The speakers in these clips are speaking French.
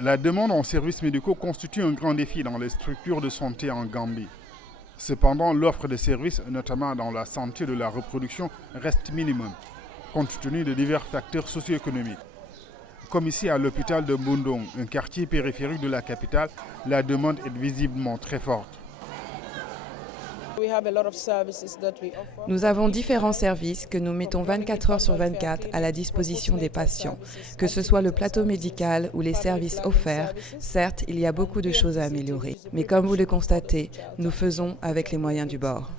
La demande en services médicaux constitue un grand défi dans les structures de santé en Gambie. Cependant, l'offre de services, notamment dans la santé de la reproduction, reste minimum, compte tenu de divers facteurs socio-économiques. Comme ici à l'hôpital de Mbundong, un quartier périphérique de la capitale, la demande est visiblement très forte. Nous avons différents services que nous mettons 24 heures sur 24 à la disposition des patients. Que ce soit le plateau médical ou les services offerts, certes, il y a beaucoup de choses à améliorer. Mais comme vous le constatez, nous faisons avec les moyens du bord.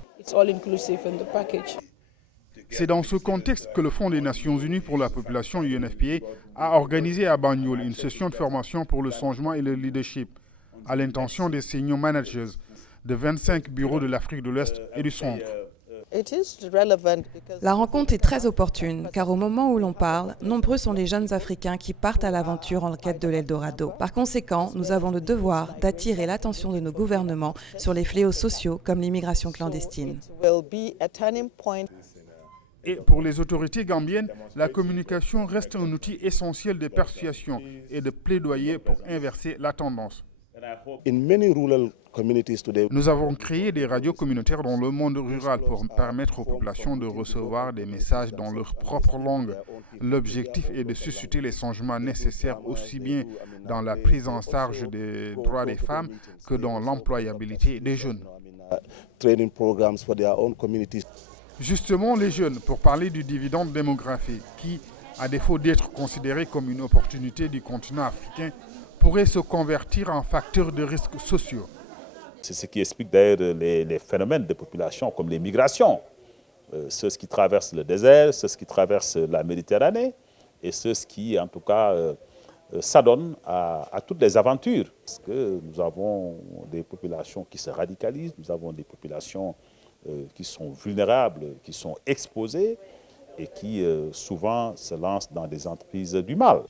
C'est dans ce contexte que le Fonds des Nations Unies pour la population UNFPA a organisé à Banjul une session de formation pour le changement et le leadership à l'intention des senior managers de 25 bureaux de l'Afrique de l'Ouest et du Centre. La rencontre est très opportune car au moment où l'on parle, nombreux sont les jeunes Africains qui partent à l'aventure en quête de l'Eldorado. Par conséquent, nous avons le devoir d'attirer l'attention de nos gouvernements sur les fléaux sociaux comme l'immigration clandestine. Et pour les autorités gambiennes, la communication reste un outil essentiel de persuasion et de plaidoyer pour inverser la tendance. Nous avons créé des radios communautaires dans le monde rural pour permettre aux populations de recevoir des messages dans leur propre langue. L'objectif est de susciter les changements nécessaires aussi bien dans la prise en charge des droits des femmes que dans l'employabilité des jeunes. Justement, les jeunes, pour parler du dividende démographique qui, à défaut d'être considéré comme une opportunité du continent africain, pourrait se convertir en facteur de risques sociaux. C'est ce qui explique d'ailleurs les phénomènes de population comme les migrations. Ceux qui traversent le désert, ceux qui traversent la Méditerranée et ceux qui, en tout cas, s'adonnent à toutes les aventures. Parce que nous avons des populations qui se radicalisent, nous avons des populations qui sont vulnérables, qui sont exposées et qui souvent se lancent dans des entreprises du mal.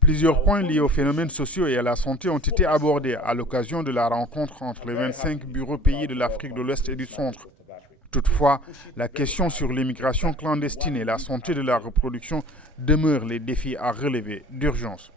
Plusieurs points liés aux phénomènes sociaux et à la santé ont été abordés à l'occasion de la rencontre entre les 25 bureaux pays de l'Afrique de l'Ouest et du Centre. Toutefois, la question sur l'immigration clandestine et la santé de la reproduction demeurent les défis à relever d'urgence.